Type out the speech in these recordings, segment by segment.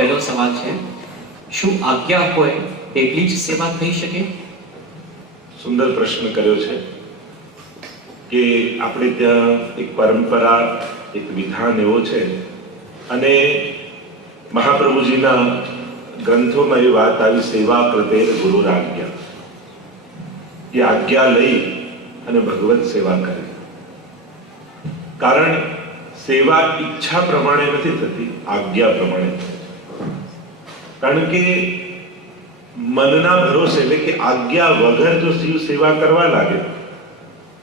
પહેલો સવાલ છે, શું આજ્ઞા હોય તેટલી જ સેવા થઈ શકે? સુંદર પ્રશ્ન કર્યો છે કે આપણે ત્યાં એક પરંપરા, એક વિધાન એવો છે અને મહાપ્રભુજીના ગ્રંથોમાં એ વાત આવી, સેવા પ્રત્યે ગુરુ આજ્ઞા, એ આજ્ઞા લઈ અને ભગવત સેવા કરે. કારણ સેવા ઈચ્છા પ્રમાણે નથી થતી, આજ્ઞા પ્રમાણે થાય. કારણ કે મનના ભરોસે, એટલે કે આજ્ઞા વગર જો શિવ સેવા કરવા લાગે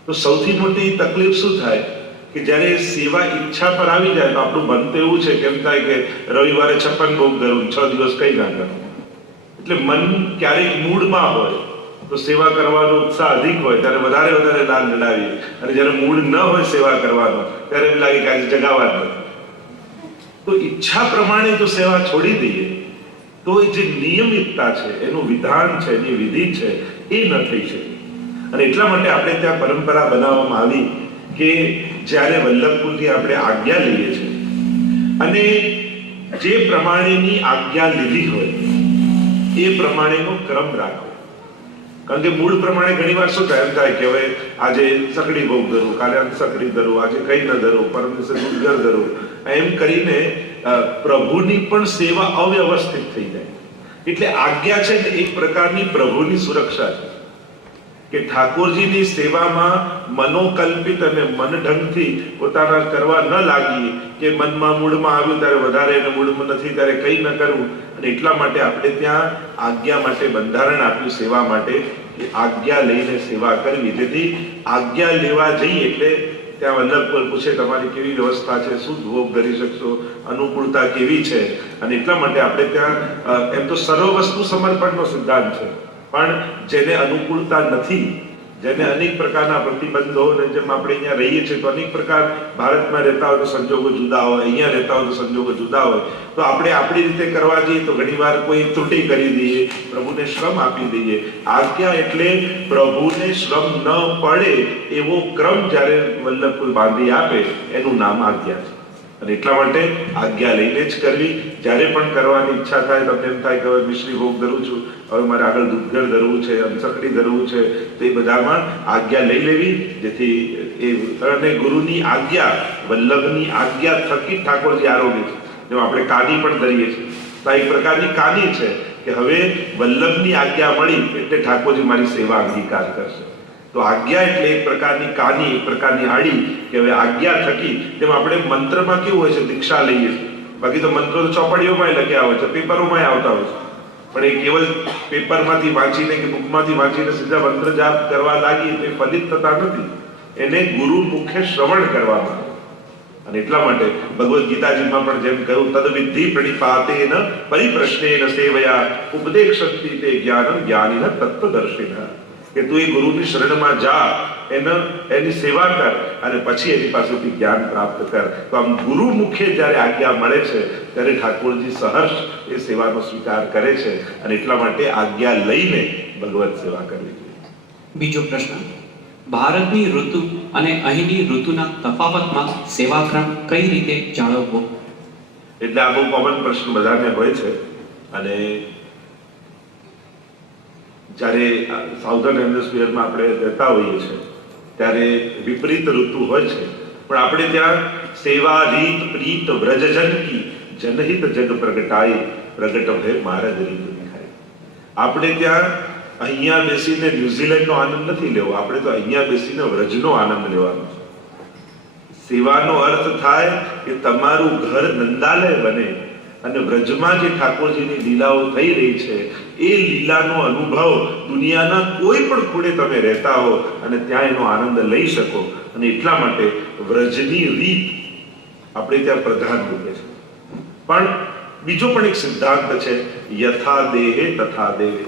તો સૌથી મોટી તકલીફ શું થાય કે જ્યારે સેવા ઈચ્છા પર આવી જાય તો આપણું મન તો એવું છે કેમ થાય કે રવિવારે 56 ભોગ ધરું, 6 દિવસ કઈ ના કરું. એટલે મન ક્યારેક મૂડમાં હોય તો સેવા કરવાનો ઉત્સાહ અધિક હોય ત્યારે વધારે લાલ લડાવીએ, અને જ્યારે મૂડ ન હોય સેવા કરવાનો ત્યારે એમ લાગે કે આજે જગાવા જ નથી. તો ઈચ્છા પ્રમાણે જો સેવા છોડી દઈએ તો એ જે નિયમિતતા છે, એનું વિધાન છે, એની વિધિ છે, એ ન થઈ શકે. અને એટલા માટે આપણે ત્યાં પરંપરા બનાવવામાં આવી કે જ્યારે વલ્લભકુલની આપણે આજ્ઞા લઈએ છીએ અને જે પ્રમાણેની આજ્ઞા લીધી હોય એ પ્રમાણેનો ક્રમ રાખો. કારણ કે મૂળ પ્રમાણે ઘણી વાર શું થાય, એમ થાય કે હવે આજે સકડી ભોગ ધરું, કાલે સકડી ધરું, આજે કઈ ન ધરું, પરમ દિવસે દૂધગર ધરું, એમ કરીને પ્રભુની પણ સેવા અવ્યવસ્થિત થઈ જાય. એટલે આજ્ઞા છે ને એક પ્રકારની પ્રભુની સુરક્ષા છે કે ઠાકોરજીની સેવામાં મનોકલ્પિત અને મનઢંગથી પોતાના કરવા ન લાગીએ કે મનમાં મૂળમાં આવ્યું ત્યારે વધારે અને મૂળમાં નથી ત્યારે કંઈ ન કરવું. અને એટલા માટે આપણે ત્યાં આજ્ઞા માટે બંધારણ આપ્યું સેવા માટે કે આજ્ઞા લઈને સેવા કરવી. જેથી આજ્ઞા લેવા જઈએ એટલે ત્યાં વલ્લભકુલ પૂછે તમારી કેવી વ્યવસ્થા છે, શું ભોગ કરી શકશો, અનુકૂળતા કેવી છે. અને એટલા માટે આપણે ત્યાં એમ તો સર્વ વસ્તુ સમર્પણનો સિદ્ધાંત છે, પણ જેને અનુકૂળતા નથી, જેને અનેક પ્રકારના પ્રતિબંધો, અને જેમ આપણે અહીંયા રહીએ છીએ તો અનેક પ્રકાર, ભારતમાં રહેતા હોય તો સંજોગો જુદા હોય, અહીંયા રહેતા હોય તો સંજોગો જુદા હોય, તો આપણે આપણી રીતે કરવા જઈએ તો ઘણીવાર કોઈ ત્રુટિ કરી દઈએ, પ્રભુને શ્રમ આપી દઈએ. આજ્ઞા એટલે પ્રભુને શ્રમ ન પડે એવો ક્રમ જ્યારે વલ્લભકુલ બાંધી આપે એનું નામ આજ્ઞા છે. અને એટલા માટે આજ્ઞા લઈને જ કરવી. જ્યારે પણ કરવાની ઈચ્છા થાય, તમને એમ થાય કે હવે મિશ્રી ભોગ ધરું છું, હવે મારે આગળ દૂધગર ધરવું છે, અંસકડી ધરવું છે, તો એ બધામાં આજ્ઞા લઈ લેવી. જેથી એ અને ગુરુની આજ્ઞા, વલ્લભની આજ્ઞા થકી ઠાકોરજી આરોગ્ય છે. જેમ આપણે કાની પણ ધરીએ છીએ તો આ એક પ્રકારની કાની છે કે હવે વલ્લભની આજ્ઞા મળી એટલે ઠાકોરજી મારી સેવા અંગીકાર કરશે. તો આજ્ઞા એટલે એક પ્રકારની કાની, એક પ્રકારની આડી કે હવે આજ્ઞા થકી, જેમ આપણે મંત્રમાં કેવું હોય છે, દીક્ષા લઈએ છીએ, બાકી તો મંત્રો તો ચોપડીઓમાં લખ્યા હોય છે, પેપરોમાં આવતા હોય છે, પણ એ કેવલ પેપરમાંથી વાંચીને કે બુકમાંથી વાંચીને સીધા મંત્ર જાપ કરવા લાગી એ ફલિત થતા નથી. એને ગુરુ મુખે શ્રવણ કરવામાં. અને એટલા માટે ભગવદ્ ગીતાજીમાં પણ જેમ કહ્યું, તદવિધિ પ્રણિપાતેન પરિપ્રશ્નેન સેવયા ઉપદેક્ષંતિ તે જ્ઞાનમ જ્ઞાનિન તત્વદર્શિન. કે તું એ ગુરુની શરણમાં જા, એની સેવા કર અને પછી એની પાસેથી જ્ઞાન પ્રાપ્ત કર. તો આમ ગુરુ મુખે જ્યારે આજ્ઞા મળે છે ત્યારે ઠાકોરજી સહર્ષ એ સેવાનો સ્વીકાર કરે છે. અને એટલા માટે આજ્ઞા લઈને ભગવત સેવા કરવી જોઈએ. બીજો પ્રશ્ન, ભારતની ઋતુ અને અહીંની ઋતુના તફાવતમાં સેવાક્રમ કઈ રીતે જાળવવો? એટલે આ બહુ કોમન પ્રશ્ન બધાને હોય છે. અને જ્યારે સાઉધર્ન હેમિસ્ફિયરમાં આપણે રહેતા હોઈએ છીએ ત્યારે વિપરીત ઋતુ હોય છે, પણ આપણે ત્યાં સેવા રીત પ્રીત વ્રજજન કી જનહિત જગ પ્રગટાય પ્રગટ ભય મારદ રીત દેખાય. આપણે ત્યાં અહીંયા બેસીને ન્યુઝીલેન્ડનો આનંદ નથી લેવો, આપણે તો અહીંયા બેસીને વ્રજનો આનંદ લેવાનો છે. સેવાનો અર્થ થાય કે તમારું ઘર નંદાલય બને અને વ્રજમાં જે ઠાકોરજીની લીલાઓ થઈ રહી છે એ લીલાનો અનુભવ દુનિયાના કોઈ પણ ખૂણે તમે રહેતા હો અને ત્યાં એનો આનંદ લઈ શકો. અને એટલા માટે વ્રજની રીત આપણે ત્યાં પ્રધાન રૂપે છે. પણ બીજો પણ એક સિદ્ધાંત છે, યથા દેહે તથા દેવે,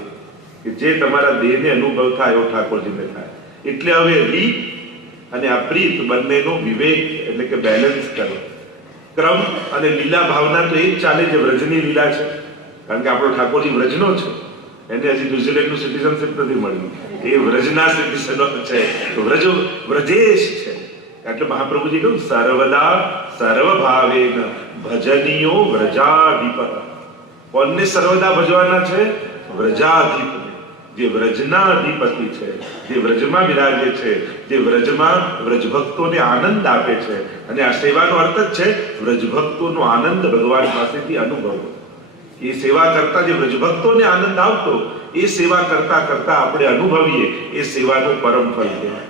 કે જે તમારા દેહને અનુભવ થાય એવો ઠાકોરજીને થાય. એટલે હવે રીત અને આ પ્રીત બંનેનો વિવેક એટલે કે બેલેન્સ કરો. ક્રમ અને લીલા ભાવના તો એ જ ચાલે જે વ્રજની લીલા છે. કારણ કે આપણો ઠાકોરજી વ્રજનો છે, એને હજી ન્યુઝીલેન્ડનું સિટીઝનશીપ નથી મળ્યું, એ વ્રજના સિટીઝનો છે, વ્રજેશ છે. એટલે મહાપ્રભુજી કહ્યું, સર્વદા સર્વભાવેન ભજનીયો વ્રજાધિપ. કોણને સર્વદા ભજવાના છે? વ્રજાધિપતિ, જે વ્રજના અધિપતિ છે, જે વ્રજમાં બિરાજે છે, જે વ્રજમાં વ્રજભક્તોને આનંદ આપે છે. અને આ સેવાનો અર્થ જ છે વ્રજભક્તોનો આનંદ ભગવાન પાસેથી અનુભવવો. એ સેવા કરતા જે વ્રજભક્તોને આનંદ આવતો, એ સેવા કરતા કરતા આપણે અનુભવીએ, એ સેવાનું પરમ ફળ કહેવાય.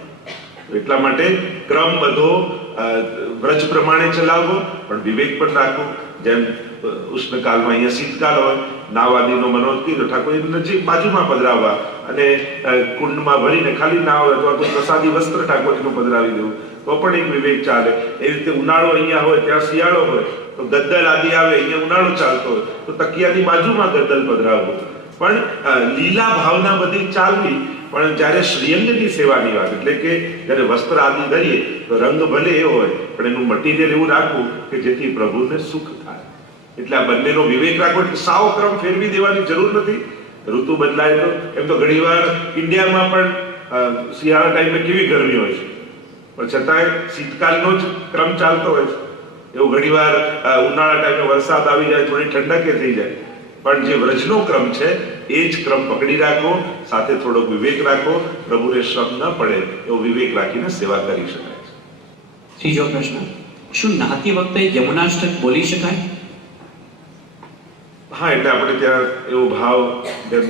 એટલા માટે ક્રમ બધો વ્રજ પ્રમાણે ચલાવવો, પણ વિવેક પણ રાખવો. જેમ ઉષ્ણકાળમાં અહીંયા શીતકાળ હોય, નાવાદીનો મનોજ કીધો, ઠાકોર નજીક બાજુમાં પધરાવવા અને કુંડમાં ભરીને ખાલી નાવ અથવા કોઈ પ્રસાદી વસ્ત્ર ઠાકોરજીનું પધરાવી દેવું, તો પણ એક વિવેક ચાલે. એ રીતે ઉનાળો અહીંયા હોય ત્યાં શિયાળો હોય, તો ગદ્દલ આદિ આવે, અહીંયા ઉનાળો ચાલતો હોય તો તકિયાની બાજુમાં ગદ્દલ પધરાવવું. પણ લીલા ભાવના બધી ચાલવી. પણ જ્યારે શ્રીઅંગની સેવાની વાત, એટલે કે જ્યારે વસ્ત્ર આદિ ધરીએ તો રંગ ભલે એ હોય, પણ એનું મટીરિયલ એવું રાખવું કે જેથી પ્રભુને સુખ થાય. એટલે આ બંનેનો વિવેક રાખવો. સાવ ક્રમ ફેરવી દેવાની જરૂર નથી. ઋતુ બદલાય તો એમ તો ઘણીવાર ઇન્ડિયામાં પણ શિયાળા ટાઈમે કેવી ગરમી હોય છે, પણ છતાંય શીતકાળનો જ ક્રમ ચાલતો હોય છે. એવું ઘણીવાર ઉનાળા ટાઈમે વરસાદ આવી જાય, થોડી ઠંડકે થઈ જાય. પણ જે વ્રજનો ક્રમ છે એ જ ક્રમ પકડી રાખો, સાથે થોડોક વિવેક રાખો. પ્રભુને શ્રમ ન પડે એવો વિવેક રાખીને સેવા કરી શકાય છે. ત્રીજો પ્રશ્ન, શું નહાતી વખતે યમુનાષ્ટક બોલી શકાય? હા, એટલે આપણે ત્યાં એવો ભાવ, જેમ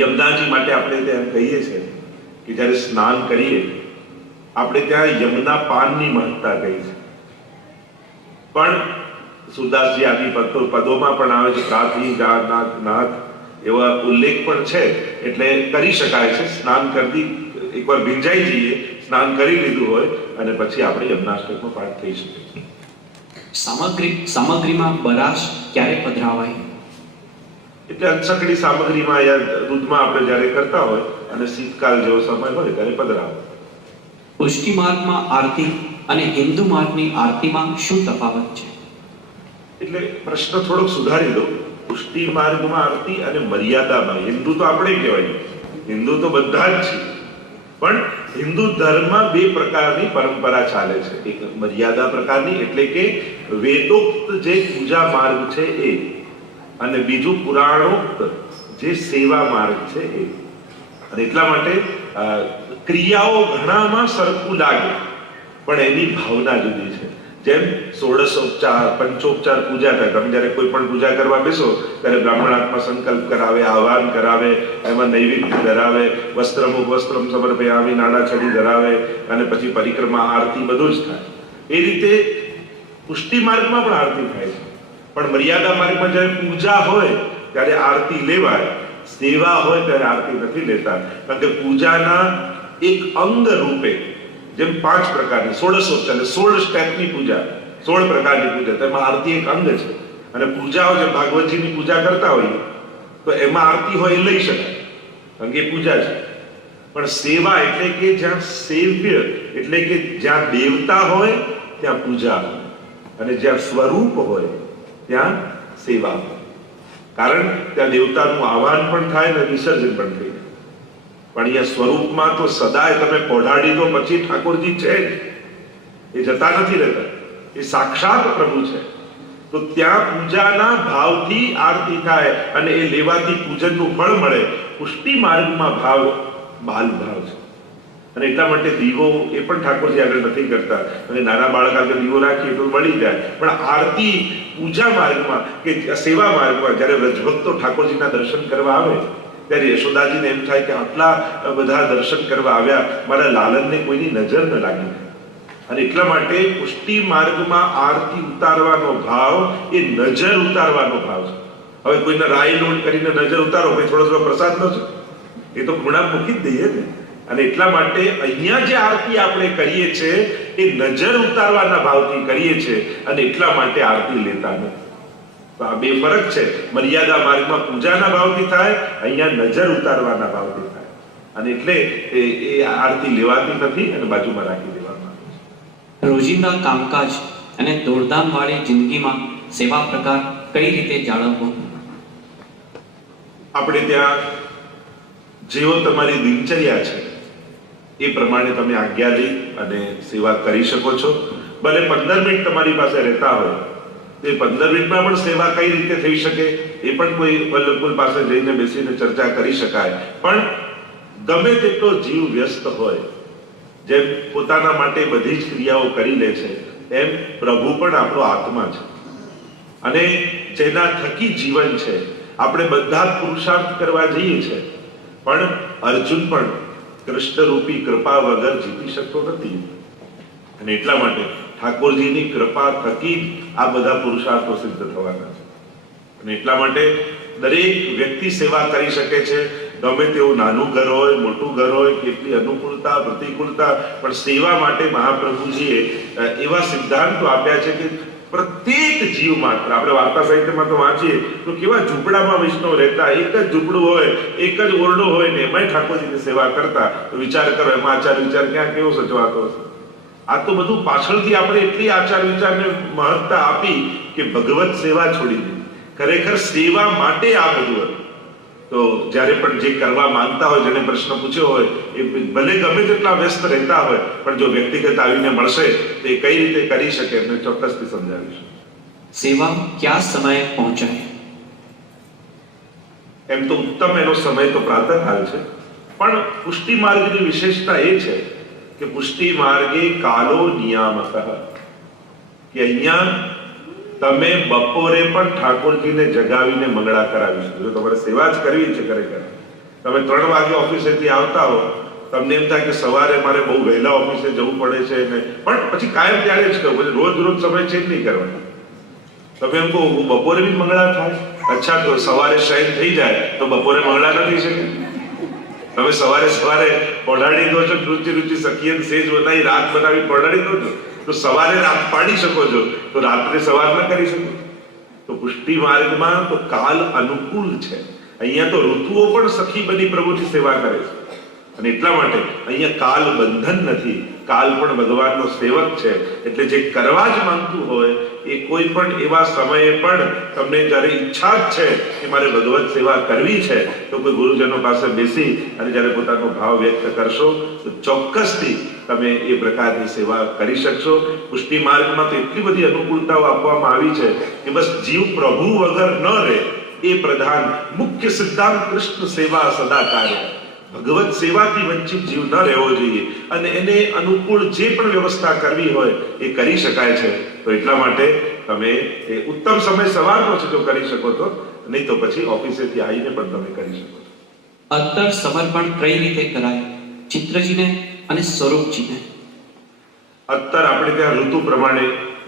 યમુનાજી માટે આપણે ત્યાં કહીએ છીએ કે જ્યારે સ્નાન કરીએ આપણે ત્યાં યમુના પાનની મહત્તા કહી છે. પણ સુરદાસજી આદિ પદોમાં પણ આવે છે, પ્રાથી નાથ નાથ એવા ઉલ્લેખ પણ છે. એટલે કરી શકાય છે. સ્નાન કરતી એકવાર ભીંજાઈ જઈએ, સ્નાન કરી લીધું હોય અને પછી આપણે યમુનાષ્ટકનો પાઠ થઈ શકે છે. સામગ્રીમાં બરાશ ક્યારે પધરાવાય? એટલે અંશકડી સામગ્રીમાં યા દૂધમાં આપણે જ્યારે કરતા હોય અને શીતકાળ જેવો સમય હોય ત્યારે પધરાવો. પુષ્ટિ માર્ગમાં આરતી અને હિન્દુ માર્ગની આરતીમાં શું તફાવત છે? એટલે પ્રશ્ન થોડોક સુધારી દો. પુષ્ટિ માર્ગમાં આરતી અને મર્યાદામાં. હિન્દુ તો આપણે કહેવાય, હિન્દુ તો બધા જ છે. પણ હિન્દુ ધર્મમાં બે પ્રકારની પરંપરા ચાલે છે. એક મર્યાદા પ્રકારની, એટલે કે વેદોક્ત જે પૂજા માર્ગ છે એ, અને બીજું પુરાણોક્ત જે સેવા માર્ગ છે એ. અને એટલા માટે ક્રિયાઓ ઘણામાં સરખું લાગે, પણ એની ભાવના જુદી છે. જેમ ષોડશોપચાર, પંચોપચાર પૂજા થાય. તમે જ્યારે કોઈ પણ પૂજા કરવા બેસો ત્યારે બ્રાહ્મણાત્મા સંકલ્પ કરાવે, આહવાન કરાવે, એમાં નૈવેદ્ય ધરાવે, વસ્ત્રમ સમર્પયામિ, નાડા છડી ધરાવે, અને પછી પરિક્રમા, આરતી બધું જ થાય. એ રીતે પુષ્ટિ માર્ગમાં પણ આરતી થાય છે. પણ મર્યાદા માર્ગમાં જ્યારે પૂજા હોય ત્યારે આરતી લેવાય, સેવા હોય ત્યારે આરતી નથી લેતા. કારણ કે પૂજાના એક અંગ રૂપે, જેમ 5 પ્રકારની ષોડશોપચાર, 16 સ્ટેપની પૂજા, 16 પ્રકારની પૂજા, તેમાં આરતી એક અંગ છે. અને પૂજાઓ જે ભાગવતજીની પૂજા કરતા હોઈએ તો એમાં આરતી હોય એ લઈ શકાય, કારણ કે પૂજા છે. પણ સેવા એટલે કે જ્યાં સેવ્ય, એટલે કે જ્યાં દેવતા હોય ત્યાં પૂજા હોય, અને જ્યાં સ્વરૂપ હોય ત્યાં સેવા હોય. કારણ ત્યાં દેવતાનું આહવાન પણ થાય ને વિસર્જન પણ થઈ જાય. પણ અહીંયા સ્વરૂપમાં તો સદાય તમે પોઢાડી દો પછી ઠાકોરજી છે જ, એ જતા નથી રહેતા, એ સાક્ષાત પ્રભુ છે. તો ત્યાં પૂજાના ભાવથી આરતી થાય અને એ લેવાથી પૂજનનું ફળ મળે. પુષ્ટિ માર્ગમાં ભાવ બાલ ભાવ છે. અને એટલા માટે દીવો એ પણ ઠાકોરજી આગળ નથી કરતા, અને નાના બાળક આગળ દીવો રાખીએ તો મળી જાય. પણ આરતી પૂજા માર્ગમાં કે સેવા માર્ગમાં જ્યારે વ્રજભક્તો ઠાકોરજીના દર્શન કરવા આવે ત્યારે યશોદાજીને એમ થાય કે આટલા બધા દર્શન કરવા આવ્યા, મારા લાલનને કોઈની નજર ન લાગી. અને એટલા માટે પુષ્ટિ માર્ગમાં આરતી ઉતારવાનો ભાવ એ નજર ઉતારવાનો ભાવ છે. હવે કોઈને રાય લોટ કરીને નજર ઉતારો, ભાઈ થોડો થોડો પ્રસાદ ન છે, એ તો ખૂણા મૂકી જ દઈએ ને. અને એટલા માટે અહીંયા જે આરતી આપણે કરીએ છીએ એ નજર ઉતારવાના ભાવથી કરીએ છીએ, અને એટલા માટે આરતી લેતા નથી. તો આ બે ફરક છે. મર્યાદા માર્ગમાં પૂજાના ભાવથી થાય, અહીંયા નજર ઉતારવાના ભાવથી થાય. અને એટલે એ આરતી લેવાતી નથી અને બાજુમાં રાખી દેવામાં આવે છે. રોજિંદા કામકાજ અને દોડધામ વાળી જિંદગીમાં સેવા પ્રકાર કઈ રીતે જાળવવો? આપણે ત્યાં જેવો તમારી દિનચર્યા છે એ પ્રમાણે તમે આજ્ઞા લઈ અને સેવા કરી શકો છો. ભલે 15 મિનિટ તમારી પાસે રહેતા હોય તો એ 15 મિનિટમાં પણ સેવા કઈ રીતે થઈ શકે એ પણ કોઈ વલ્લભકુલ પાસે જઈને બેસીને ચર્ચા કરી શકાય. પણ ગમે તેટલો જીવ વ્યસ્ત હોય, જેમ પોતાના માટે બધી જ ક્રિયાઓ કરી લે છે, એમ પ્રભુ પણ આપણો આત્મા છે અને જેના થકી જીવન છે. આપણે બધા જ પુરુષાર્થ કરવા જઈએ છીએ, પણ અર્જુન પણ કૃષ્ણરૂપી કૃપા વગર જીતી શકતો નથી. અને એટલા માટે ઠાકોરજીની કૃપા થકી આ બધા પુરુષાર્થો સિદ્ધ થવાના છે. અને એટલા માટે દરેક વ્યક્તિ સેવા કરી શકે છે, ગમે તેવું નાનું ઘર હોય, મોટું ઘર હોય, કેટલી અનુકૂળતા પ્રતિકૂળતા, પણ સેવા માટે મહાપ્રભુજીએ એવા સિદ્ધાંતો આપ્યા છે કે પ્રત્યેક જીવ માત્ર, આપણે વાર્તા સાહિત્યમાં તો વાંચીએ તો કેવા ઝૂંપડામાં વૈષ્ણવ રહેતા, એક જ ઝૂંપડું હોય, એક જ ઓરડો હોય ને એમાંય ઠાકોરજીની સેવા કરતા. તો વિચાર કરો એમાં આચાર વિચાર ક્યાં કેવો સચવાતો હશે. આ તો બધું પાછળથી આપણે એટલી આચાર વિચારને મહત્તા આપી કે ભગવત સેવા છોડી દીધી. ખરેખર સેવા માટે આ બધું હતું. તો જ્યારે પણ જે કરવા માંગતા હોય, જેને પ્રશ્ન પૂછ્યો હોય, એ ભલે ગમે તેટલા વ્યસ્ત રહેતા હોય, પણ જો વ્યક્તિગત આવીને મળશે તો એ કઈ રીતે કરી શકે એમને ચોક્કસથી સમજાવીશું. સેવા કયા સમયે પહોંચાય? એમ તો ઉત્તમ એનો સમય તો પ્રાતઃકાલ છે, પણ પુષ્ટિ માર્ગની વિશેષતા એ છે કે પુષ્ટિ માર્ગે કાલો નિયામક, કે અહીંયા તમે બપોરે પણ ઠાકોરજીને જગાવીને મંગળા કરાવીશું. જો તમારે સેવા જ કરવી છે, ખરેખર તમે 3 વાગે ઓફિસેથી આવતા હો, તમને એમ થાય કે સવારે મારે બહુ વહેલા ઓફિસે જવું પડે છે ને, પણ પછી કાયમ ત્યારે જ કરવું, રોજ રોજ સમય ચેન્જ નહીં કરવાનો. તમે એમ કહો બપોરે બી મંગળા થાય, અચ્છા તો સવારે શયન થઈ જાય તો બપોરે મંગળા નથી શકે. તમે સવારે પહોંચાડી દો છો, રુચિ સખીએ સેજ બનાવી રાત બનાવી પહોંચાડી દો છો, તો સવારે રાત પાડી શકો છો, તો રાત્રે સવાર ન કરી શકો. તો પુષ્ટિ માર્ગમાં તો કાલ અનુકૂળ છે. અહીંયા તો ઋતુઓ પણ સખી બની પ્રભુની સેવા કરે છે. અને એટલા માટે અહીંયા કાલ બંધન નથી, કાલ પણ ભગવાનનો સેવક છે. એટલે જે કરવા જ માંગતું હોય એ કોઈ પણ એવા સમયે પણ તમને જ્યારે ઈચ્છા જ છે કે મારે ભગવત સેવા કરવી છે, તો કોઈ ગુરુજનો પાસે બેસી અને જ્યારે પોતાનો ભાવ વ્યક્ત કરશો તો ચોક્કસથી તમે એ પ્રકારની સેવા કરી શકશો. પુષ્ટિ માર્ગમાં તો એટલી બધી અનુકૂળતાઓ આપવામાં આવી છે કે બસ જીવ પ્રભુ વગર ન રહે એ પ્રધાન મુખ્ય સિદ્ધાંત કૃષ્ણ સેવા સદા કાર્ય. ભગવત સેવાથી વંચિત જીવ ન રહેવો જોઈએ અને એને અનુકૂળ જે પણ વ્યવસ્થા કરવી હોય એ કરી શકાય છે. તો એટલા માટે તમે એ ઉત્તમ સમય સવારનો છે જો કરી શકો તો, નહીં તો પછી ઓફિસેથી આવીને પણ તમે કરી શકો છો. અત્તર સમર્પણ કઈ રીતે કરાય ચિત્રજીને અને સ્વરૂપજીને? અત્તર આપણે ત્યાં ઋતુ પ્રમાણે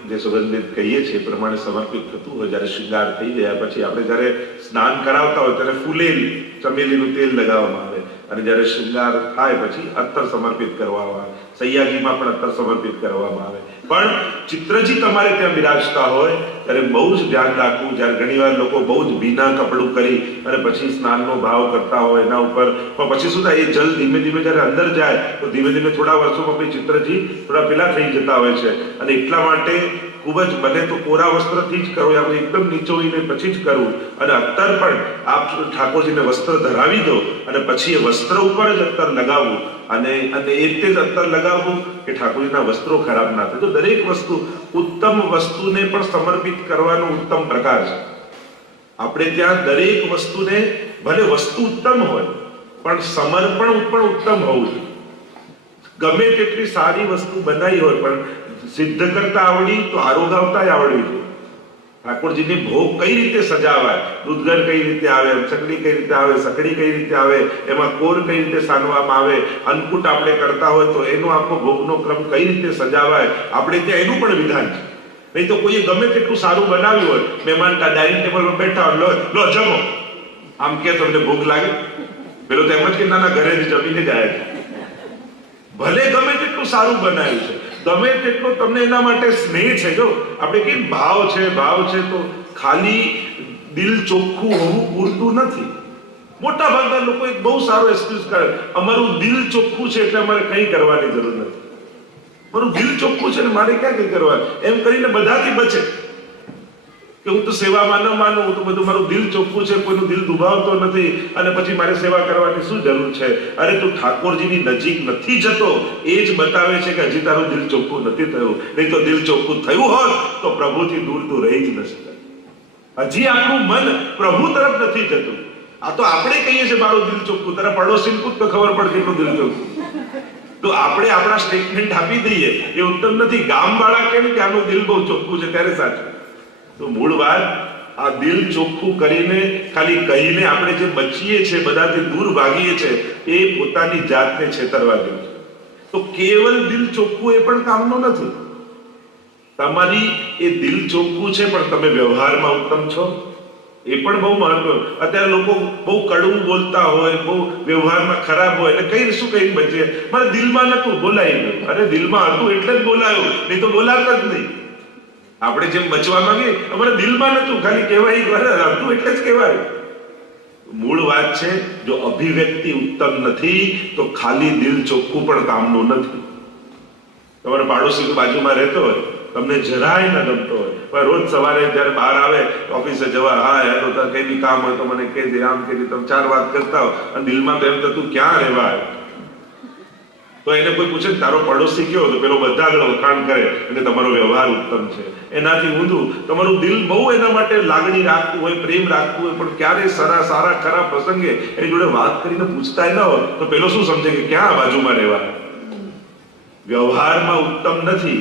જે સુગંધિત કહીએ છીએ પ્રમાણે સમર્પિત થતું હોય. જ્યારે શૃંગાર થઈ ગયા પછી આપણે જ્યારે સ્નાન કરાવતા હોય ત્યારે ફૂલેલ ચમેલીનું તેલ લગાવવામાં આવે, અને જ્યારે શૃંગાર થાય પછી અત્તર સમર્પિત કરવામાં આવે. સૈયાજીમાં પણ અત્તર સમર્પિત કરવામાં આવે. પણ ચિત્રજી તમારે ત્યાં બિરાજતા હોય ત્યારે બહુ જ ધ્યાન રાખવું. જ્યારે ઘણીવાર લોકો બહુ જ ભીના કપડું કરી અને પછી સ્નાનનો ભાવ કરતા હોય એના ઉપર, પણ પછી શું થાય, એ જલ ધીમે ધીમે જ્યારે અંદર જાય તો ધીમે ધીમે થોડા વર્ષોમાં પછી ચિત્રજી થોડા પેલા થઈ જતા હોય છે. અને એટલા માટે ખૂબ જ બને તો કોરા વસ્ત્રથી જ કરવું, આપણે એકદમ નીચોવીને પછી જ કરવું. અને અત્તર પણ આપ ઠાકોરજીને વસ્ત્ર ધરાવી દો અને પછી એ વસ્ત્ર ઉપર જ અત્તર લગાવવું, અને એ રીતે જ અત્તર લગાવવું કે ઠાકોરજીના વસ્ત્રો ખરાબ ના થાય. તો દરેક વસ્તુ, ઉત્તમ વસ્તુને પણ સમર્પિત કરવાનો ઉત્તમ પ્રકાર છે. આપણે ત્યાં દરેક વસ્તુને, ભલે વસ્તુ ઉત્તમ હોય પણ સમર્પણ પણ ઉત્તમ હોવું જોઈએ. ગમે તેટલી સારી વસ્તુ બનાવી હોય પણ સિદ્ધ કરતા આવડી તો આરોગાવતા આવડવી જોઈએ. ઠાકોરજીને ભોગ કઈ રીતે સજાવાય, દૂધગર કઈ રીતે આવે, ચકડી કઈ રીતે આવે, સકડી કઈ રીતે આવે, એમાં કોર કઈ રીતે સાનવામાં આવે, અન્નકૂટ આપણે કરતા હોય તો એનો આખો ભોગનો ક્રમ કઈ રીતે સજાવાય, આપણે ત્યાં એનું પણ વિધાન છે. નહીં તો કોઈએ ગમે તેટલું સારું બનાવ્યું હોય, મહેમાન ડાઇનિંગ ટેબલ પર બેઠા હોય, લો જમો, આમ કે તમને ભૂખ લાગે? પેલો તો એમ જ કે ના ઘરે જ જમીને જાય. ભલે ગમે તેટલું સારું બનાવ્યું છે, ગમે તેટલો તમને એના માટે સ્નેહ છે, જો આપણે કઈ ભાવ છે તો ખાલી દિલ ચોખ્ખું હોવું પૂરતું નથી. મોટા ભાગના લોકો એક બહુ સારો એક્સક્યુઝ કરે, અમારું દિલ ચોખ્ખું છે એટલે અમારે કંઈ કરવાની જરૂર નથી. મારું દિલ ચોખ્ખું છે ને મારે ક્યાં કંઈ કરવાનું, એમ કરીને બધાથી બચે કે હું તો સેવામાં ન માનું, હું તો બધું મારું દિલ ચોખ્ખું છે, કોઈનું દિલ દુભાવતો નથી અને પછી મારે સેવા કરવાની શું જરૂર છે? અરે તું ઠાકોરજીની નજીક નથી જતો એ જ બતાવે છે કે હજી તારું દિલ ચોખ્ખું નથી થયું. નહીં તો દિલ ચોખ્ખું થયું હોત તો પ્રભુથી દૂર તું રહી જ ન શકે. હજી આપણું મન પ્રભુ તરફ નથી જતું. આ તો આપણે કહીએ છીએ મારું દિલ ચોખ્ખું, તારા પડોશીને પૂછ તો ખબર પડે કેટલું દિલ ચોખ્ખું. તો આપણે આપણા સ્ટેટમેન્ટ આપી દઈએ એ ઉત્તમ નથી. ગામવાળા કહે કે આનું દિલ બહુ ચોખ્ખું છે ત્યારે સાચું. તો મૂળ વાત આ દિલ ચોખ્ખું કરીને ખાલી કહીને આપણે જે બચીએ છીએ, બધાથી દૂર ભાગીએ છીએ, એ પોતાની જાતને છેતરવા જેવું છે. તો કેવલ દિલ ચોખ્ખું એ પણ કામનું નથી. તમારી એ દિલ ચોખ્ખું છે પણ તમે વ્યવહારમાં ઉત્તમ છો, એ પણ બહુ મહત્વ. અત્યારે લોકો બહુ કડવું બોલતા હોય, બહુ વ્યવહારમાં ખરાબ હોય, એટલે કઈ શું કઈ બચે, મારે દિલમાં નતું બોલાઈ ગયું. અરે દિલમાં હતું એટલે જ બોલાયું, નહીં તો બોલાતા જ નહીં. આપણે જેમ બચવા માંગીએ, અમારે દિલમાં નતું, ખાલી કહેવાય હતું એટલે જ કહેવાય. મૂળ વાત છે, જો અભિવ્યક્તિ ઉત્તમ નથી તો ખાલી દિલ ચોખ્ખું પણ કામનું નથી. તમારો પાડોશી બાજુમાં રહેતો હોય, તમને જરાય ન ગમતો હોય, પણ રોજ સવારે જ્યારે બહાર આવે ઓફિસે જવા, હા યાર તો કઈ બી કામ હોય તો મને કહી દે, આમ કે તમે ચાર વાત કરતા હો, અને દિલમાં તો એમ થતું ક્યાં રહેવા આવ્યો. તો એને કોઈ પૂછે તારો પડોશી કયો, તો પેલો બધા આગળ વખાણ કરે અને તમારો વ્યવહાર ઉત્તમ છે. એનાથી ઊંધું તમારું દિલ બહુ એના માટે લાગણી રાખતું હોય, પ્રેમ રાખતું હોય, પણ ક્યારે સારા ખરા પ્રસંગે એની જોડે વાત કરીને પૂછતા ન હોય તો પેલો શું સમજે કે ક્યાં બાજુમાં રહેવા. વ્યવહારમાં ઉત્તમ નથી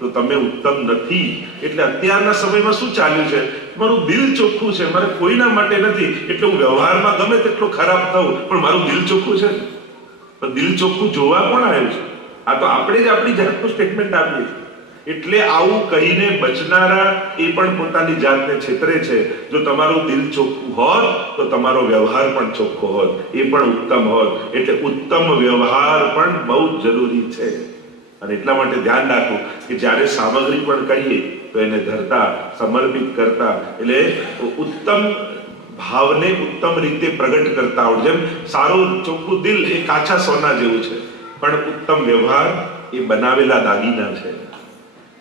તો તમે ઉત્તમ નથી. એટલે અત્યારના સમયમાં શું ચાલ્યું છે, મારું દિલ ચોખ્ખું છે, મારે કોઈના માટે નથી, એટલે હું વ્યવહારમાં ગમે તેટલો ખરાબ થઉં પણ મારું દિલ ચોખ્ખું છે. પણ દિલ ચોખ્ખું જોવા કોણ આવ્યું છે? આ તો આપણે જ આપણી જાતનું સ્ટેટમેન્ટ આપીએ છીએ. એટલે આવું કહીને બચનારા એ પણ પોતાની જાતને છેતરે છે. જો તમારું દિલ ચોખ્ખું હોત તો તમારો વ્યવહાર પણ ચોખ્ખો હોત, એ પણ ઉત્તમ હોત. એટલે ઉત્તમ વ્યવહાર પણ બહુ જરૂરી છે. અને એટલા માટે ધ્યાન રાખવું કે જ્યારે સામગ્રી પણ કહીએ તો એને ધરતા, સમર્પિત કરતા, એટલે ઉત્તમ ભાવને ઉત્તમ રીતે પ્રગટ કરતા આવડે. જેમ સારું ચોખ્ખું દિલ એ કાચા સોના જેવું છે, પણ ઉત્તમ વ્યવહાર એ બનાવેલા દાગીના છે.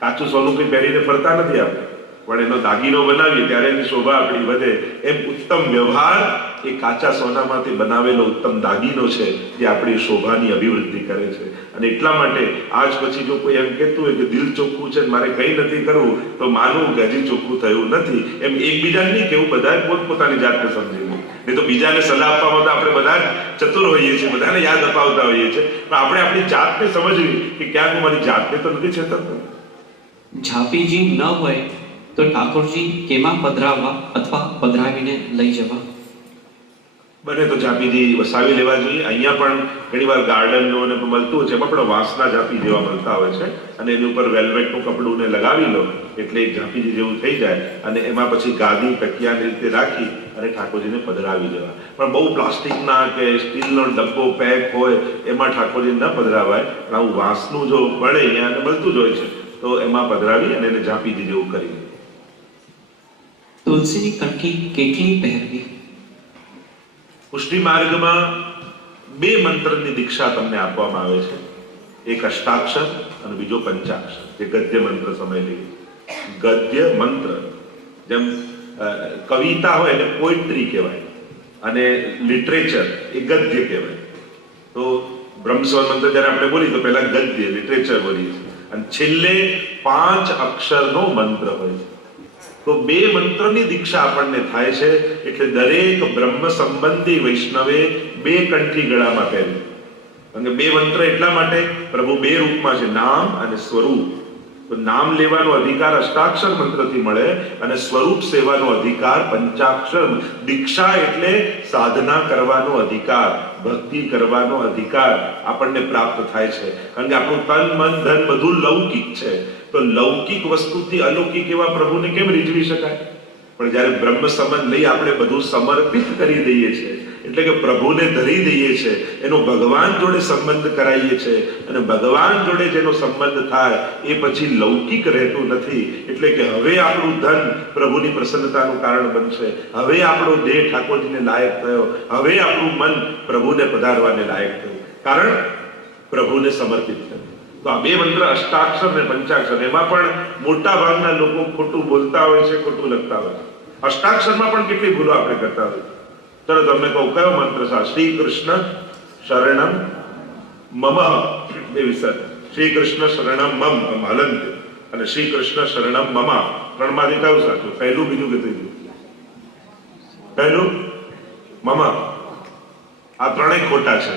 કાચું સોનું કંઈ પહેરીને ફરતા નથી આપણે, પણ એનો દાગીનો બનાવીએ ત્યારે એની શોભા આપણી વધે. એમ ઉત્તમ વ્યવહાર એ કાચા સોનામાંથી બનાવેલો ઉત્તમ દાગીનો છે, જે આપણી શોભાની અભિવૃદ્ધિ કરે છે. અને એટલા માટે આજ પછી જો કોઈ એમ કહેતું હોય કે દિલ ચોખ્ખું છે, મારે કંઈ નથી કરવું, તો માનવું કે હજી ચોખ્ખું થયું નથી. એમ એકબીજાને નહીં કેવું, બધા પોતપોતાની જાતને સમજી લે. નહીં તો બીજાને સલાહ આપવામાં તો આપણે બધા ચતુર હોઈએ છીએ, બધાને યાદ અપાવતા હોઈએ છીએ, પણ આપણે આપણી જાતને સમજવી કે ક્યાંક હું મારી જાતને તો નથી છેતરતો. ઝાપીજી ન હોય તો ઠાકોરજી કેમાં પધરાવવા અથવા પધરાવીને લઈ જવા? બને તો ઝાપીજી વસાવી લેવા જોઈએ. અહીંયા પણ ઘણીવાર ગાર્ડનનો અને મળતું હોય છે, એમાં પણ વાંસના ઝાપી જેવા મળતા હોય છે, અને એની ઉપર વેલ્વેટનું કપડું ને લગાવી લો એટલે એક ઝાપીજી જેવું થઈ જાય. અને એમાં પછી ગાદી તકિયાની રીતે રાખી અને ઠાકોરજીને પધરાવી દેવા. પણ બહુ પ્લાસ્ટિકના કે સ્ટીલનો ડબ્બો પેક હોય એમાં ઠાકોરજીને ન પધરાવાય. પણ આવું વાંસનું જો મળે, અહીંયા મળતું જ હોય છે, તો એમાં પધરાવી અને એને ઝાપીજી જેવું કરી. તુલસીની કંઠી કેટલી પહેરવી? પુષ્ટિ માર્ગમાં બે મંત્રની દીક્ષા તમને આપવામાં આવે છે. એક અષ્ટાક્ષર અને બીજો પંચાક્ષર, જે ગદ્ય મંત્ર સમય લઈએ. ગદ્ય મંત્ર જેમ કવિતા હોય એટલે પોએટ્રી કહેવાય, અને લિટરેચર એ ગદ્ય કહેવાય. તો બ્રહ્મસ્વર મંત્ર જ્યારે આપણે બોલીએ તો પહેલા ગદ્ય લિટરેચર બોલીએ છીએ, અને છેલ્લે 5 અક્ષરનો મંત્ર હોય છે. તો બે મંત્રની દીક્ષા આપણને થાય છે. એટલે દરેક બ્રહ્મ સંબંધી વૈષ્ણવે બે કંઠી ગળામાં પહેરવી. કારણ કે બે મંત્ર એટલા માટે, પ્રભુ બે રૂપમાં છે, નામ અને સ્વરૂપ. તો નામ લેવાનો અધિકાર અષ્ટાક્ષર મંત્રથી મળે, અને સ્વરૂપ સેવાનો અધિકાર પંચાક્ષર. દીક્ષા એટલે સાધના કરવાનો અધિકાર, ભક્તિ કરવાનો અધિકાર આપણને પ્રાપ્ત થાય છે. કારણ કે આપણું તન, મન, ધન બધું લૌકિક છે. તો લૌકિક વસ્તુથી અલૌકિક એવા પ્રભુને કેમ રીઝવી શકાય? પણ જ્યારે બ્રહ્મ સંબંધ લઈ આપણે બધું સમર્પિત કરી દઈએ છીએ, એટલે કે પ્રભુને ધરી દઈએ છીએ, એનો ભગવાન જોડે સંબંધ કરાવીએ છીએ, અને ભગવાન જોડે જેનો સંબંધ થાય એ પછી લૌકિક રહેતું નથી. એટલે કે હવે આપણું ધન પ્રભુની પ્રસન્નતાનું કારણ બનશે, હવે આપણો દેહ ઠાકોરજીને લાયક થયો, હવે આપણું મન પ્રભુને પધારવાને લાયક થયું, કારણ પ્રભુને સમર્પિત થયું. તો આ બે મંત્ર અષ્ટાક્ષર ને પંચાક્ષર, એમાં પણ મોટા ભાગના લોકો ખોટું બોલતા હોય છે, ખોટું લખતા હોય છે. અષ્ટાક્ષરમાં પણ કેટલી ભૂલો આપણે કરતા હોય. ચલો તમને કહું કયો મંત્ર છે? શ્રી કૃષ્ણ શરણમ મમ. બે વિસર. શ્રી કૃષ્ણ શરણમ મમ હલંત, અને શ્રી કૃષ્ણ શરણમ મમ. ત્રણમાંથી કયું સાચું? પહેલું, બીજું કે ત્રીજું? પહેલું મમ, આ ત્રણેય ખોટા છે.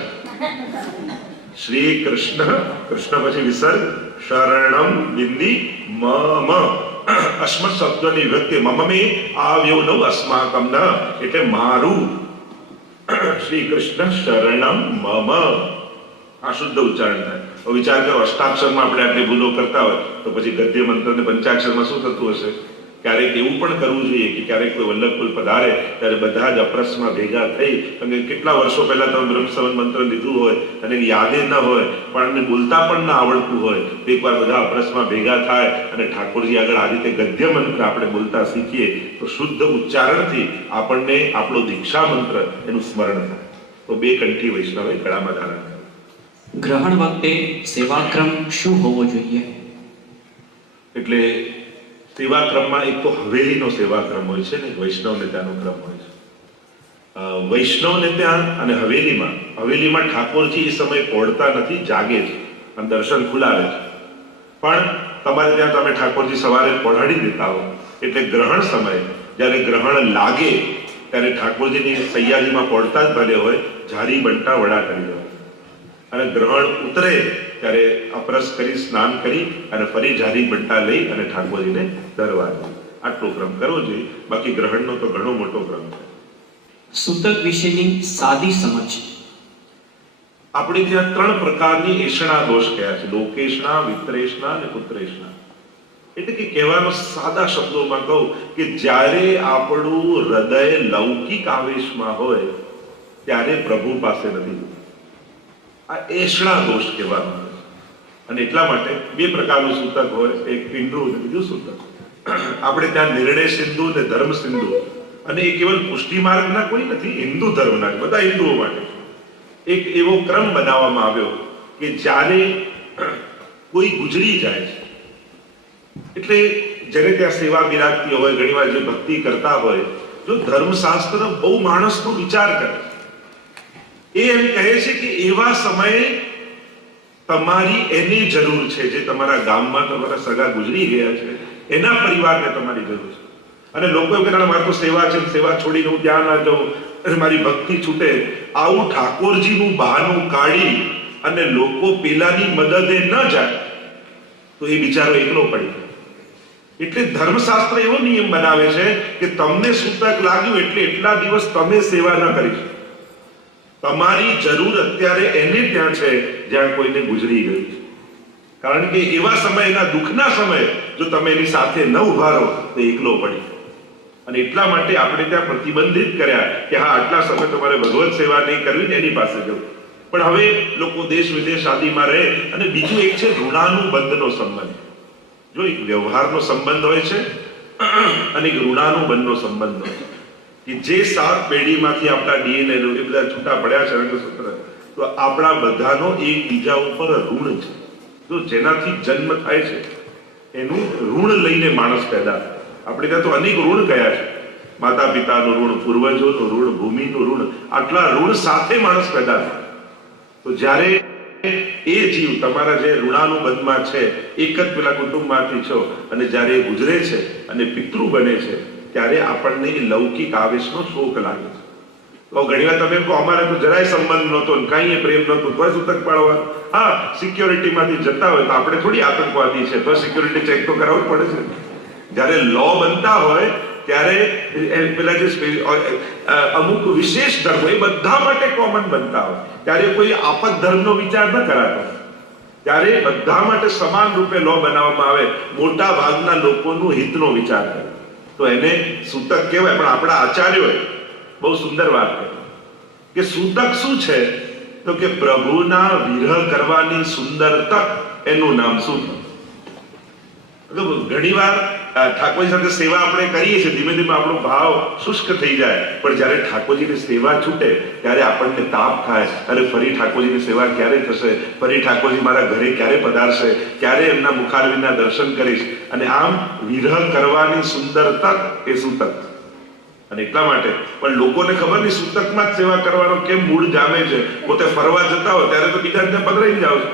શ્રી કૃષ્ણ, કૃષ્ણ પછી વિસર્ગ, શરણમ બિંદી મમ, અસ્મત શબ્દની વિભક્તિ મમ મે આવ્યો નવ અસ્માકમ ન, એટલે મારું. શ્રી કૃષ્ણ શરણમ મમ, આ શુદ્ધ ઉચ્ચારણ થાય. હવે વિચાર કરો, અષ્ટાક્ષરમાં આપણે આટલી ભૂલો કરતા હોય તો પછી ગદ્ય મંત્ર ને પંચાક્ષરમાં શું થતું હશે? ક્યારેક એવું પણ કરવું જોઈએ કે ક્યારેક કોઈ વલ્લભકુલ પધારે ત્યારે બધા જ અપરસમાં ભેગા થઈ, કારણ કે કેટલા વર્ષો પહેલા તમે બ્રહ્મસવન મંત્ર લીધું હોય અને યાદે ન હોય, પણ એમને બોલતા પણ ના આવડતું હોય, તો એકવાર બધા અપરસમાં ભેગા થાય અને ઠાકોરજી આગળ આ રીતે ગદ્ય મંત્ર આપણે બોલતા શીખીએ તો શુદ્ધ ઉચ્ચારણથી આપણને આપણો દીક્ષા મંત્ર એનું સ્મરણ થાય. તો બે કંઠી વૈષ્ણવે ગળામાં ધારણ કરે. ગ્રહણ વખતે સેવાક્રમ શું હોવો જોઈએ? એટલે સેવાક્રમમાં એક તો હવેલીનો સેવાક્રમ હોય છે ને, એક વૈષ્ણવ નેતાનો ક્રમ હોય છે. વૈષ્ણવ નેતા અને હવેલીમાં ઠાકોરજી એ સમય પહોંચતા નથી, જાગે છે અને દર્શન ખુલાવે છે. પણ તમારે ત્યાં તમે ઠાકોરજી સવારે પહોંચાડી દેતા હો, એટલે ગ્રહણ સમયે જ્યારે ગ્રહણ લાગે ત્યારે ઠાકોરજીની સૈયાજીમાં પહોંચતા જ ભલે હોય, ઝારી બંટા વડા કરી દેવા, અને ગ્રહણ ઉતરે ત્યારે અપરસ કરી સ્નાન કરી અને ફરી ઝારી બંટા લઈ અને ઠાકોરજીને ધરવા દે. આટલો ક્રમ કરવો જોઈએ. બાકી ગ્રહણનો તો ઘણો મોટો ક્રમ છે. સૂતક વિશેની સાદી સમજ. આપણે ત્યાં 3 પ્રકારની એષણા દોષ કયા છે: લોકેશના, વિત્રેશના અને પુત્રેશના. એટલે કે કહેવાનો સાદા શબ્દોમાં કહું કે જ્યારે આપણું હૃદય લૌકિક આવેશમાં હોય ત્યારે પ્રભુ પાસે નથી. આ એષણા દોષ કહેવામાં આવે છે. અને એટલા માટે 2 પ્રકારનું સૂતક હોય, એક પિંડુ અને બીજું સૂતક. આપણે ત્યાં નિર્ણય સિંધુ અને ધર્મ સિંધુ, અને એ કેવલ પુષ્ટિ માર્ગના કોઈ નથી, હિન્દુ ધર્મના, બધા હિન્દુઓ માટે એક એવો ક્રમ બનાવવામાં આવ્યો કે જ્યારે કોઈ ગુજરી જાય છે, એટલે જેને ત્યાં સેવા બિરાજતી હોય, ઘણીવાર જે ભક્તિ કરતા હોય, જો ધર્મશાસ્ત્ર બહુ માણસનો વિચાર કરે, એ એમ કહે છે કે એવા સમયે તમારી એની જરૂર છે જે તમારા ગામમાં તમારા સગા ગુજરી ગયા છે, એના પરિવારને તમારી જરૂર છે. અને લોકો એમ કહેતા મારે તો સેવા છે, સેવા છોડીને હું ત્યાં ના જાઉં અને મારી ભક્તિ છૂટે. આવું ઠાકોરજીનું બહાનું કાઢી અને લોકો પેલાની મદદે ન જાય તો એ બિચારો એકલો પડી જાય. એટલે ધર્મશાસ્ત્ર એવો નિયમ બનાવે છે કે તમને સૂતક લાગ્યું એટલે એટલા દિવસ તમે સેવા ન કરી શકો. તમારી જરૂર અત્યારે એને ત્યાં છે જ્યાં કોઈને ગુજરી ગયું છે. કારણ કે એવા સમયના દુઃખના સમયે જો તમે એની સાથે ન ઉભા રહો તો એકલો પડી. અને એટલા માટે આપણે ત્યાં પ્રતિબંધિત કર્યા કે હા, આટલા સમય તમારે ભગવત સેવા નહીં કરવી ને એની પાસે જવું. પણ હવે લોકો દેશ વિદેશ આદિમાં રહે. અને બીજું એક છે ઋણાનુબંધનો સંબંધ. જો એક વ્યવહારનો સંબંધ હોય છે અને એક ઋણાનુબંધનો સંબંધ હોય છે કે જે 7 પેઢીમાંથી આપણા ડીએનએ એ બધા છૂટા પડ્યા છે રંગસૂત્ર, તો આપણા બધાનો એકબીજા ઉપર ઋણ છે. જો જેનાથી જન્મ થાય છે એનું ઋણ લઈને માણસ પેદા થાય. આપણે ત્યાં તો અનેક ઋણ કયા છે: માતા પિતાનું ઋણ, પૂર્વજોનું ઋણ, ભૂમિનું ઋણ. આટલા ઋણ સાથે માણસ પેદા થાય. તો જ્યારે એ જીવ તમારા જે ઋણાનુબંધમાં છે, એક જ પેલા કુટુંબમાંથી છો, અને જ્યારે એ ગુજરે છે અને પિતૃ બને છે ત્યારે આપણને એ લૌકિક આવેશનો શોક લાગે છે. તો ઘણીવાર તમે કહો અમારે તો જરાય સંબંધ નહોતો, કાંઈ પ્રેમ નહોતું, તો સૂતક પાડવા. હા, સિક્યોરિટીમાંથી જતા હોય તો આપણે થોડી આતંકવાદી છે, તો સિક્યોરિટી ચેક તો કરાવવું પડે છે. જ્યારે લો બનતા હોય ત્યારે પેલા જે અમુક વિશેષ ધર્મ એ બધા માટે કોમન બનતા હોય ત્યારે કોઈ આપત ધર્મનો વિચાર ન કરાતો. ત્યારે બધા માટે સમાન રૂપે લો બનાવવામાં આવે, મોટા ભાગના લોકોનું હિતનો વિચાર કરે, તો એને સૂતક કહેવાય. પણ આપણા આચાર્યોએ બહુ સુંદર વાત કરી કે સૂતક શું છે? તો કે પ્રભુના વિરહ કરવાની સુંદર તક, એનું નામ સૂતક. ઘણીવાર ઠાકોરજી સાથે સેવા આપણે કરીએ છીએ, ધીમે ધીમે આપણો ભાવ શુષ્ક થઈ જાય, પણ જ્યારે ઠાકોરજીની સેવા છૂટે ત્યારે આપણને તાપ થાય, અરે ફરી ઠાકોરજીની સેવા ક્યારે થશે, ફરી ઠાકોરજી મારા ઘરે ક્યારે પધારશે, ક્યારે એમના મુખારવિંદના દર્શન કરીશ. અને આમ વિરહ કરવાની સુંદર તક એ સૂતક. અને એટલા માટે પણ લોકોને ખબર નહીં સૂતકમાં જ સેવા કરવાનો કેમ મૂળ જામે છે. પોતે ફરવા જતા હોય ત્યારે તો બીજા ત્યાં પધરાઈ જાવ છો,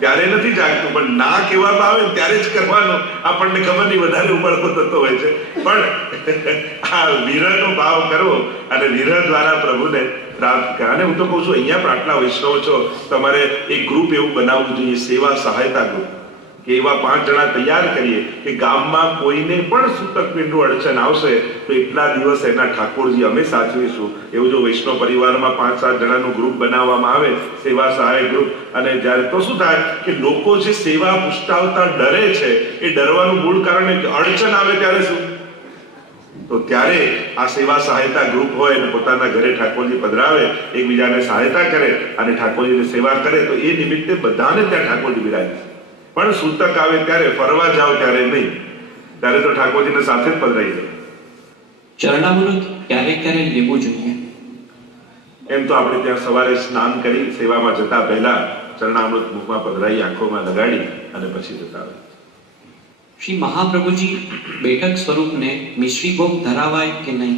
ત્યારે નથી જાગતું, પણ ના કહેવામાં આવે ને ત્યારે જ કરવાનો આપણને ખબર નહીં વધારે ઉમળકો થતો હોય છે. પણ આ વિરહનો ભાવ કરવો અને વિરહ દ્વારા પ્રભુને પ્રાપ્ત કરે. અને હું તો કહું છું, અહીંયા પણ આટલા વૈષ્ણવ છો, તમારે એક ગ્રુપ એવું બનાવવું જોઈએ, સેવા સહાયતા ગ્રુપ, કે એવા 5 જણા તૈયાર કરીએ કે ગામમાં કોઈને પણ સૂતક પિંડનું અડચણ આવશે તો એટલા દિવસ એના ઠાકોરજી અમે સાચવીશું. એવું જો વૈષ્ણવ પરિવારમાં 5-7 જણાનું ગ્રુપ બનાવવામાં આવે, સેવા સહાય ગ્રુપ, અને જ્યારે તો શું થાય કે લોકો જે સેવા પુષ્ટાવતા ડરે છે, એ ડરવાનું મૂળ કારણ કે અડચણ આવે ત્યારે શું, તો ત્યારે આ સેવા સહાયતા ગ્રુપ હોય અને પોતાના ઘરે ઠાકોરજી પધરાવે, એકબીજાને સહાયતા કરે અને ઠાકોરજીની સેવા કરે, તો એ નિમિત્તે બધાને ત્યાં ઠાકોરજી બિરાજે. પણ સૂતક આવે ત્યારે, ફરવા જાઓ ત્યારે નહીં, ત્યારે તો ઠાકોરજીને સાથે જ પધરાઈ જાય. ચરણામૃત ક્યારે ક્યારે લેવું જોઈએ? એમ તો આપણે ત્યાં સવારે સ્નાન કરી સેવામાં જતા પહેલા ચરણામૃત મુખમાં પધરાઈ, આંખોમાં લગાડી અને પછી જતા આવે. શ્રી મહાપ્રભુજી બેઠક સ્વરૂપને મિશ્રી ભોગ ધરાવાય કે નહીં?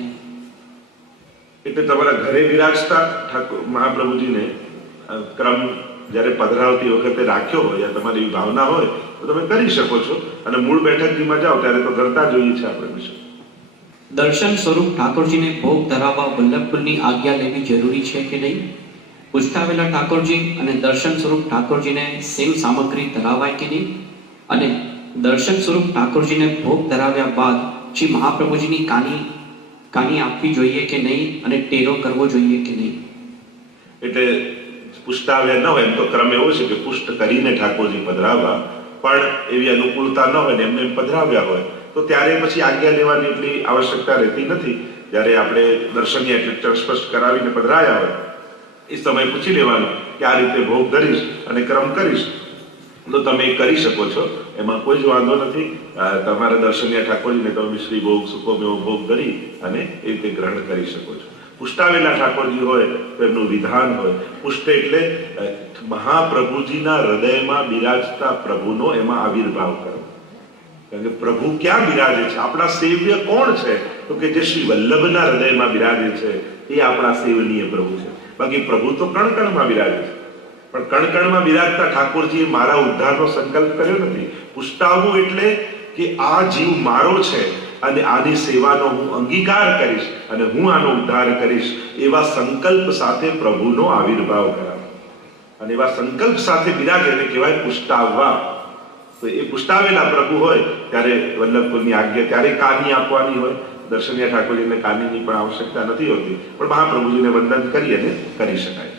એટલે તમારા ઘરે વિરાજતા ઠાકોર મહાપ્રભુજીને ક્રમ જ્યારે પધરાવતી વખતે રાખ્યો હોય, યા તમારી એવી ભાવના હોય તો તમે કરી શકો છો. અને મૂળ બેઠકમાં જાઓ ત્યારે તો કરતા જોઈએ છે આપણે વિશે. દર્શન સ્વરૂપ ઠાકોરજીને ભોગ ધરાવવા વલ્લભકુલની આજ્ઞા લેવી જરૂરી છે કે નહીં? પૂછતાવેલા ઠાકોરજી અને દર્શન સ્વરૂપ ઠાકોરજીને સેવ સામગ્રી ધરાવાય કે નહીં? અને દર્શન સ્વરૂપ ઠાકોરજીને ભોગ ધરાવ્યા બાદ શ્રી મહાપ્રભુજીની કાની આપવી જોઈએ કે નહીં? અને ટેરો કરવો જોઈએ કે નહીં? એટલે પુષ્ટાવ્યા ન હોય, એમ તો ક્રમ એવો છે કે પુષ્ટ કરીને ઠાકોરજી પધરાવવા, પણ એવી અનુકૂળતા ન હોય ને એમને પધરાવ્યા હોય તો ત્યારે પછી આજ્ઞા લેવાની એટલી આવશ્યકતા રહેતી નથી. જ્યારે આપણે દર્શનીય એટલે સ્પષ્ટ કરાવીને પધરાયા હોય એ સમય પૂછી લેવાનું કે આ રીતે ભોગ ધરીશ અને ક્રમ કરીશ, તો તમે કરી શકો છો, એમાં કોઈ જ વાંધો નથી. તમારા દર્શનીય ઠાકોરજીને તમે મિશ્રી ભોગ, સૂકો મેવો ભોગ ધરી અને એ રીતે ગ્રહણ કરી શકો છો. પુષ્ટાવેલા ઠાકોરજી હોય તો એમનું વિધાન હોય. પુષ્ટ એટલે મહાપ્રભુજીના હૃદયમાં બિરાજતા પ્રભુનો એમાં આવિર્ભાવ કરો. કારણ કે પ્રભુ ક્યાં બિરાજે છે? આપણા સેવ્ય કોણ છે? તો કે જે શ્રી વલ્લભના હૃદયમાં બિરાજે છે એ આપણા સેવનીય પ્રભુ છે. બાકી પ્રભુ તો કણકણમાં બિરાજે છે, પણ કણકણમાં બિરાજતા ઠાકોરજીએ મારા ઉદ્ધારનો સંકલ્પ કર્યો નથી. પુષ્ટાવવું એટલે કે આ જીવ મારો છે અને આની સેવાનો હું અંગીકાર કરીશ અને હું આનો ઉદ્ધાર કરીશ, એવા સંકલ્પ સાથે પ્રભુનો આવિર્ભાવ કરાવે. અને એવા સંકલ્પ સાથે બિરાજે એને કહેવાય પુષ્ટાવવા. તો એ પુષ્ટાવેલા પ્રભુ હોય ત્યારે વલ્લભકુલની આજ્ઞા, ત્યારે કાની આપવાની હોય. દર્શનીય ઠાકોરજીને કાનીની પણ આવશ્યકતા નથી હોતી, પણ મહાપ્રભુજીને વંદન કરી અને કરી શકાય.